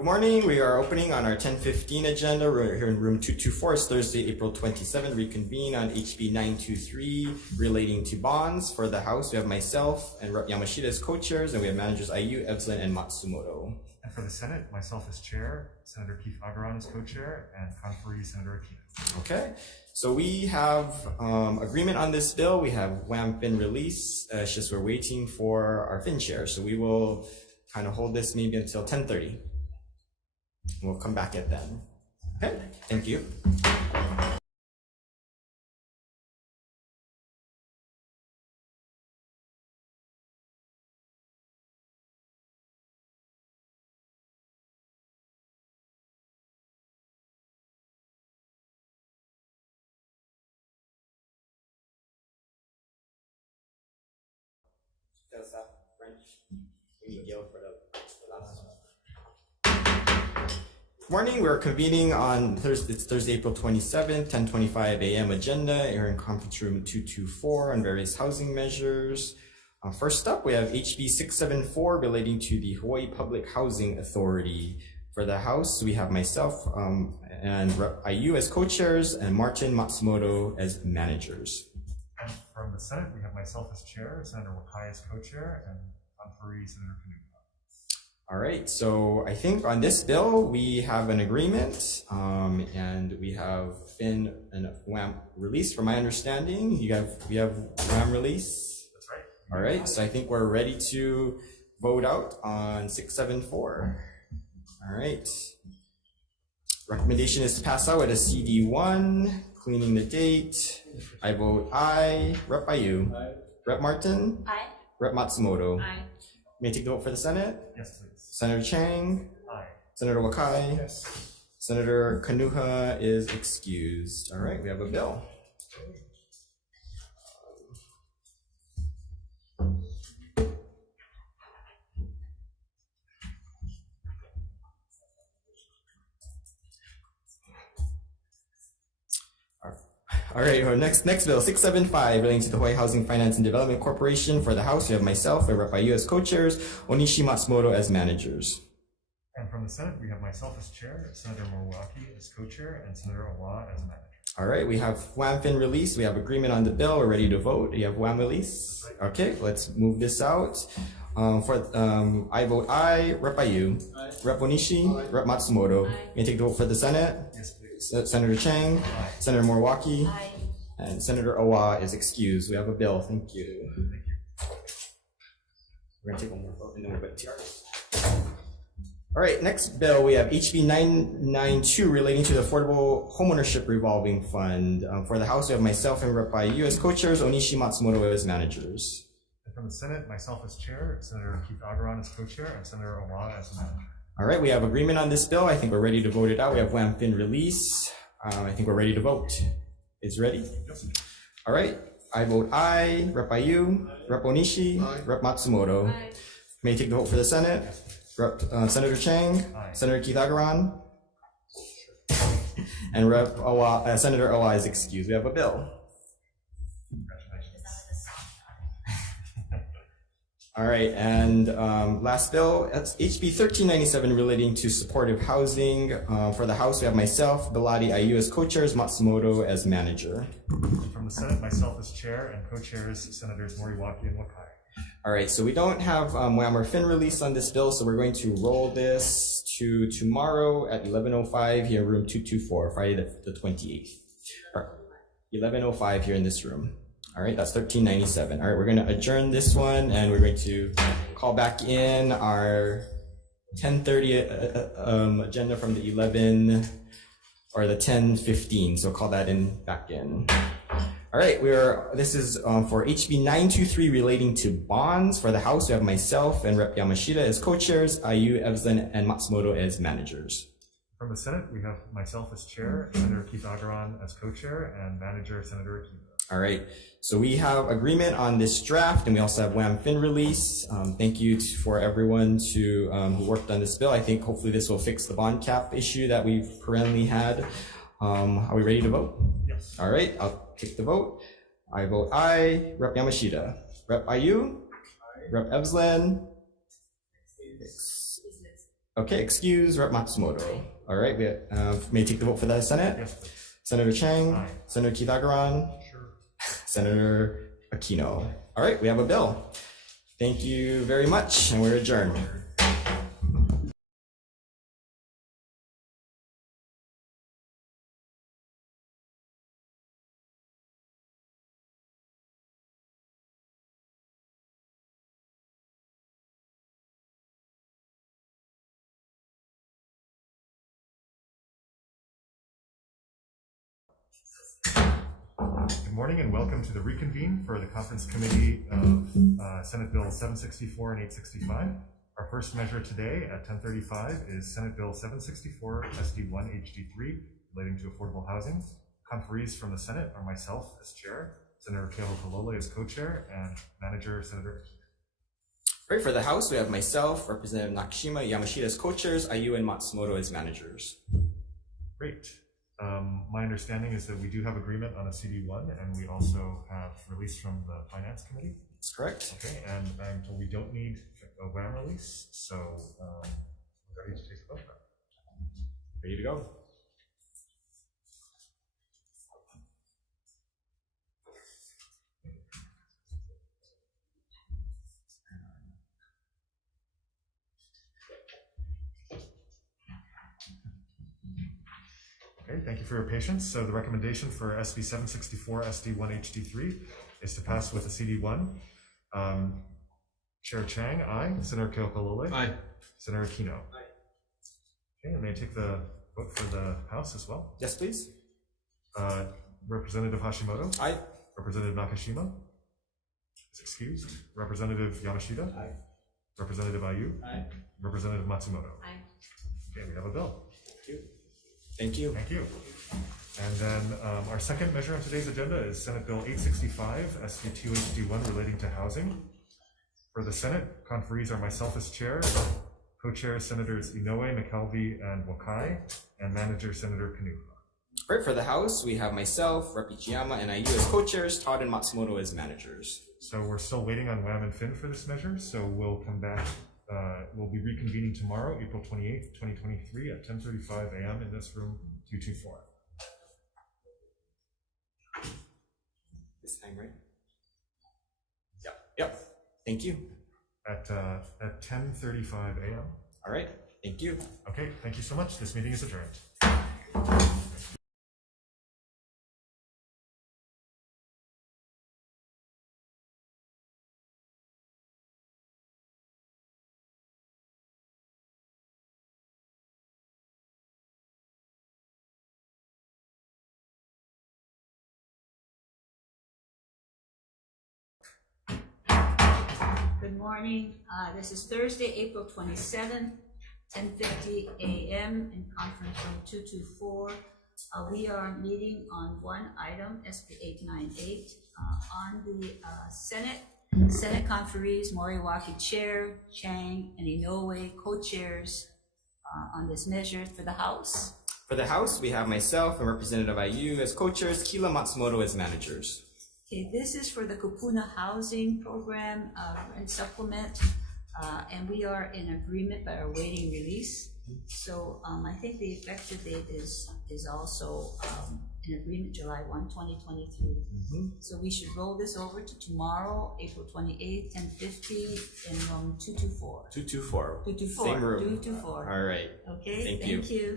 Good morning. We are opening on our 10:15 agenda. We're here in room 224. It's Thursday, April 27. Reconvene on HB 923 relating to bonds. For the House, we have myself and Rep. Yamashita as co-chairs, and we have managers Ayu, Evslin, and Matsumoto. And for the Senate, myself as chair, Senator Keith Agaran as co-chair, and conferee Senator Aquino. Okay. So we have agreement on this bill. We have WAM Fin release. It's just we're waiting for our Fin chair. So we will kind of hold this maybe until 10:30. We'll come back at then. Okay, thank you. Morning, we're convening on Thursday, it's Thursday, April 27th, 10:25 a.m. agenda here in conference room 224 on various housing measures. First up, we have HB 674 relating to the Hawaii Public Housing Authority. For the House, we have myself and Rep. Ayu as co-chairs and Martin Matsumoto as managers. And from the Senate, we have myself as chair, Senator Hawai'i as co-chair, and conferee Senator Aquino. All right, so I think on this bill, we have an agreement and we have Fin and WAM release from my understanding. We have WAM release. That's right. All right, so I think we're ready to vote out on 674. All right. Recommendation is to pass out at a CD1, cleaning the date. I vote aye. Rep. Ayu. Aye. Rep. Martin. Aye. Rep. Matsumoto. Aye. May I take the vote for the Senate? Yes, please. Senator Chang. Aye. Senator Wakai. Yes. Senator Kanuha is excused. All right, we have a bill. All right, our next bill, 675, relating to the Hawaii Housing Finance and Development Corporation. For the House, we have myself and Rep. Ayu as co-chairs, Onishi Matsumoto as managers. And from the Senate, we have myself as chair, Senator Moriwaki as co-chair, and Senator Owa as manager. All right, we have WAM Fin release. We have agreement on the bill. We're ready to vote. You have WAM release? Okay, let's move this out. I vote aye. Rep. Ayu. Aye. Rep. Onishi. Aye. Rep. Matsumoto. Aye. May I take the vote for the Senate? Yes, please. Senator Chang. Aye. Senator Moriwaki. Aye. And Senator Owa is excused. We have a bill. Thank you. Thank you. We're gonna take one more vote and then we'll go to TRs. All right, next bill, we have HB 992 relating to the Affordable Homeownership Revolving Fund. For the House, we have myself and Rep. Ayu as co-chairs, Onishi Matsumoto as managers. And from the Senate, myself as chair, Senator Keith Agaran as co-chair, and Senator Owa as manager. All right, we have agreement on this bill. I think we're ready to vote it out. We have WAM Fin release. I think we're ready to vote. Is ready? Yes. All right, I vote aye. Rep. Ayu. Rep. Onishi. Aye. Rep. Matsumoto. Aye. May I take the vote for the Senate? Senator Chang. Aye. Senator Keith Agaran. And Rep. Owa, Senator Owa is excused. We have a bill. Congratulations. All right, and last bill, that's HB 1397 relating to supportive housing. For the House, we have myself, Belati Ayu as co-chairs, Matsumoto as manager. And from the Senate, myself as chair, and co-chairs, Senators Moriwaki and Wakai. All right, so we don't have WAM or Fin release on this bill, so we're going to roll this to tomorrow at 11:05 here in room 224, Friday the 28th. 11:05 here in this room. All right, that's 1397. All right, we're going to adjourn this one, and we're going to call back in our 10:30 agenda from the 11 or the 10:15. So call that back in. All right, this is for HB 923 relating to bonds. For the House, we have myself and Rep. Yamashita as co-chairs, Ayu, Evslin, and Matsumoto as managers. From the Senate, we have myself as chair, Senator Keith Agaran as co-chair, and manager Senator Aquino. All right, so we have agreement on this draft, and we also have WAM Fin release. Thank you for everyone who worked on this bill. I think hopefully this will fix the bond cap issue that we've perennially had. Are we ready to vote? Yes. All right, I'll take the vote. I vote aye. Rep. Yamashita. Rep. Ayu. Aye. Rep. Evslin. Okay, excuse Rep. Matsumoto. All right, we may take the vote for the Senate. Yes, please. Senator Chang, Aye. Senator Keith-Agaran, Sure. Senator Aquino. All right, we have a bill. Thank you very much, and we're adjourned. Good morning and welcome to the reconvene for the Conference Committee of Senate Bill 764 and 865. Our first measure today at 10:35 is Senate Bill 764 SD1 HD3 relating to affordable housing. Conferees from the Senate are myself as chair, Senator Kealo Kalole as co-chair, and manager Senator. Great. For the House, we have myself, Representative Nakashima, Yamashita as co-chairs, Ayu and Matsumoto as managers. Great. My understanding is that we do have agreement on a CD1, and we also have release from the Finance Committee. That's correct. Okay, and I'm told we don't need a WAM release, so we're ready to take a vote. Ready to go. Okay, thank you for your patience. So the recommendation for SB 764 SD1 HD3 is to pass with a CD1. Chair Chang, aye. Senator Kealo Kalole, Aye. Senator Aquino. Aye. Okay, and may I take the vote for the House as well? Yes, please. Representative Hashimoto. Aye. Representative Nakashima is excused. Representative Yamashita. Aye. Representative Ayu. Aye. Representative Matsumoto. Aye. Okay, we have a bill. Thank you. Thank you. And then our second measure on today's agenda is Senate Bill 865, SB2 HD1 relating to housing. For the Senate, conferees are myself as chair, co-chairs Senators Inoue, McKelvey, and Wakai, and manager Senator Kanuha. Great. For the House, we have myself, Rep. Ichiyama, and Ayu as co-chairs, Todd and Matsumoto as managers. So we're still waiting on WAM and Finn for this measure, so we'll come back. We'll be reconvening tomorrow, April 28th, 2023 at 10:35 a.m. in this room 224. This time, right? Yep. Thank you. At 10:35 a.m. All right. Thank you. Okay, thank you so much. This meeting is adjourned. Good morning. This is Thursday, April 27th, 10:50 a.m. in conference room 224. We are meeting on one item, SB 898, on the Senate conferees, Moriwaki chair, Chang and Inoue co-chairs on this measure. For the House. For the House, we have myself and Representative Ayu as co-chairs, Keela Matsumoto as managers. Okay, this is for the Kupuna Housing Program and supplement, and we are in agreement but are awaiting release. So I think the effective date is also in agreement July 1, 2023. So we should roll this over to tomorrow, April 28th, 10:50 in room 224. 224. 224. Same room. 224. All right. Okay, Thank you. Thank you.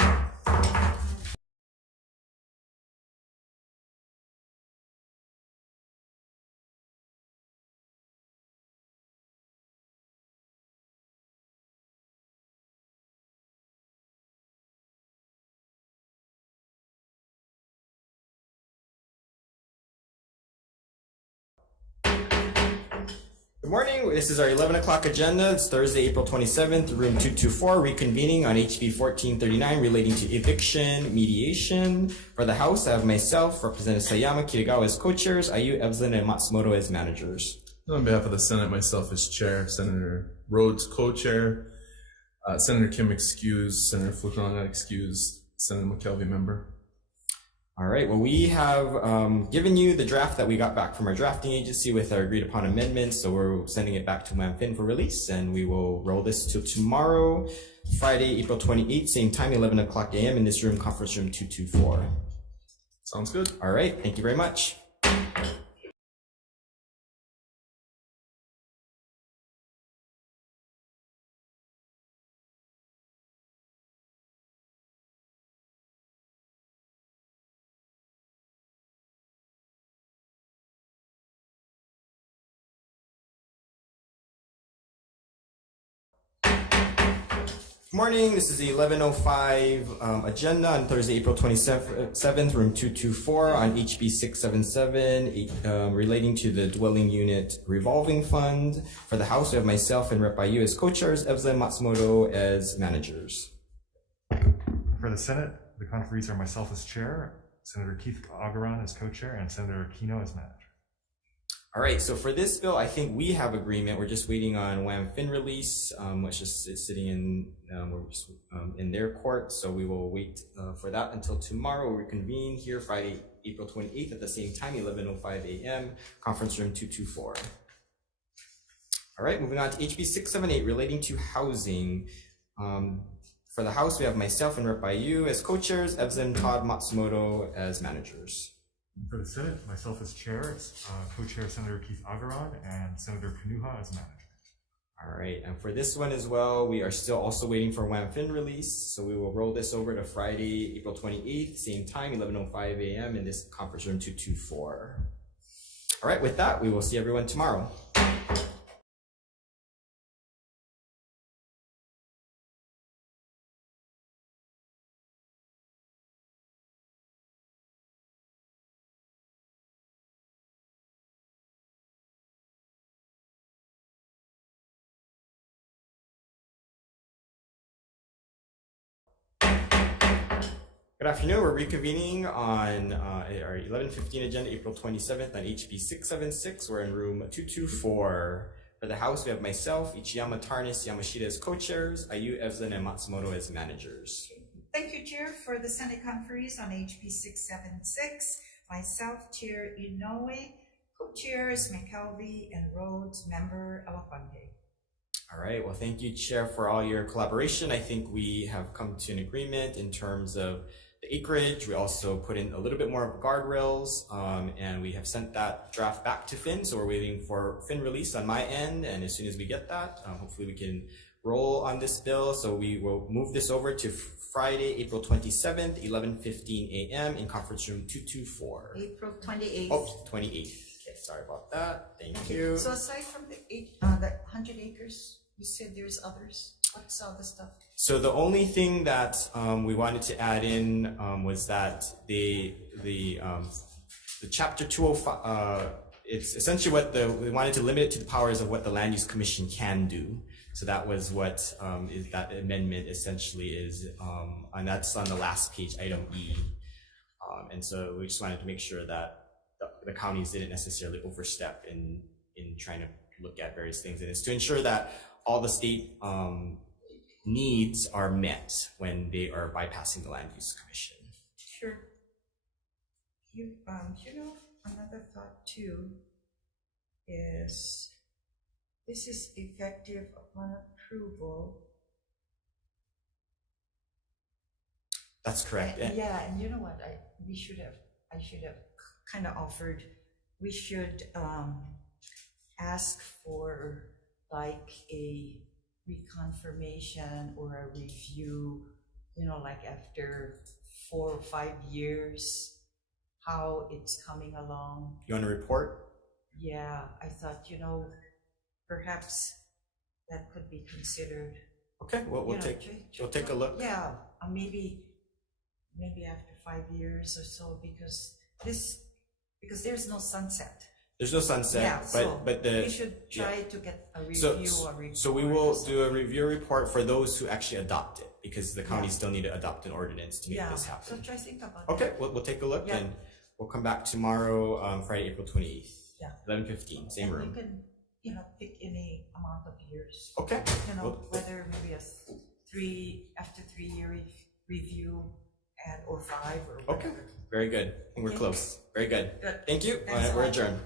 Good morning. This is our 11 o'clock agenda. It's Thursday, April 27th, room 224, reconvening on HB 1439 relating to eviction mediation. For the House, I have myself, Representative Sayama Kirigawa as co-chairs, Ayu, Evelyn, and Matsumoto as managers. On behalf of the Senate, myself as chair, Senator Rhodes co-chair, Senator Kim excused, Senator Fukunaga excused, Senator McKelvey member. All right, well, we have given you the draft that we got back from our drafting agency with our agreed upon amendments. So we're sending it back to WAMFIN for release, and we will roll this till tomorrow, Friday, April 28th, same time, 11 o'clock a.m. in this room, conference room 224. Sounds good. All right, thank you very much. Morning, this is the 11:05 agenda on Thursday, April 27th, room 224 on HB 677, relating to the dwelling unit revolving fund. For the House, we have myself and Rep. IU as co-chairs, Evza and Matsumoto as managers. For the Senate, the conferees are myself as chair, Senator Keith Agaran as co-chair, and Senator Aquino as manager. All right, so for this bill, I think we have agreement. We're just waiting on WAMFIN release, which is sitting in, we're just, in their court. So we will wait for that until tomorrow. We'll reconvene here Friday, April 28th at the same time, 11:05 a.m., conference room 224. All right, moving on to HB 678 relating to housing. For the House, we have myself and Rep. IU as co-chairs, Evza and Todd Matsumoto as managers. For the Senate, myself as chair, co-chair Senator Keith Agaran, and Senator Kanuha as manager. All right, and for this one as well, we are still also waiting for WAMFIN release. So we will roll this over to Friday, April 28th, same time, 11:05 a.m. in this conference room 224. All right, with that, we will see everyone tomorrow. Good afternoon. We're reconvening on our 11:15 agenda, April 27th on HB 676. We're in room 224. For the House, we have myself, Ichiyama, Tarnis, Yamashita as co-chairs, Ayu, Evza, and Matsumoto as managers. Thank you, Chair. For the Senate conferees on HB 676, myself, Chair Inoue, co-chairs McKelvey and Rhodes, member Elefante. All right. Well, thank you, Chair, for all your collaboration. I think we have come to an agreement in terms of the acreage. We also put in a little bit more guardrails, and we have sent that draft back to Finn. So we're waiting for Finn release on my end. And as soon as we get that, hopefully we can roll on this bill. So we will move this over to Friday, April 27th, 11:15 a.m. in conference room 224. April 28th. Oh, 28th. Okay, sorry about that. Thank you. So aside from the 100 acres, you said there's others. What's all the stuff? So the only thing that we wanted to add in was that the chapter 205, it's essentially what we wanted to limit it to the powers of what the Land Use Commission can do. So that was what is that amendment essentially is, and that's on the last page, item E. And so we just wanted to make sure that the counties didn't necessarily overstep in trying to look at various things. And it's to ensure that all the state needs are met when they are bypassing the Land Use Commission. Sure. You know, another thought too is this is effective upon approval. That's correct. Yeah, and you know what? I should have kind of offered. We should ask for like a reconfirmation or a review, you know, like after 4 or 5 years, how it's coming along. You want to report? Yeah, I thought, you know, perhaps that could be considered. Okay, well, we'll take a look. Yeah, maybe after 5 years or so, because there's no sunset. There's no sunset, Yeah, but we should try to get a review. So we will do a review report for those who actually adopt it, because the county still need to adopt an ordinance to make this happen. So try think about Okay, that. we'll take a look, Yeah. and we'll come back tomorrow, Friday, April 28th. Yeah. 11:15, same And room. you can, you know, pick any amount of years. Okay. You know, Well, whether maybe after 3 year review or 5 or Okay. whatever. Very good. I think we're Okay. close. Very good. Good. Thank you. Thanks a We're lot. adjourned.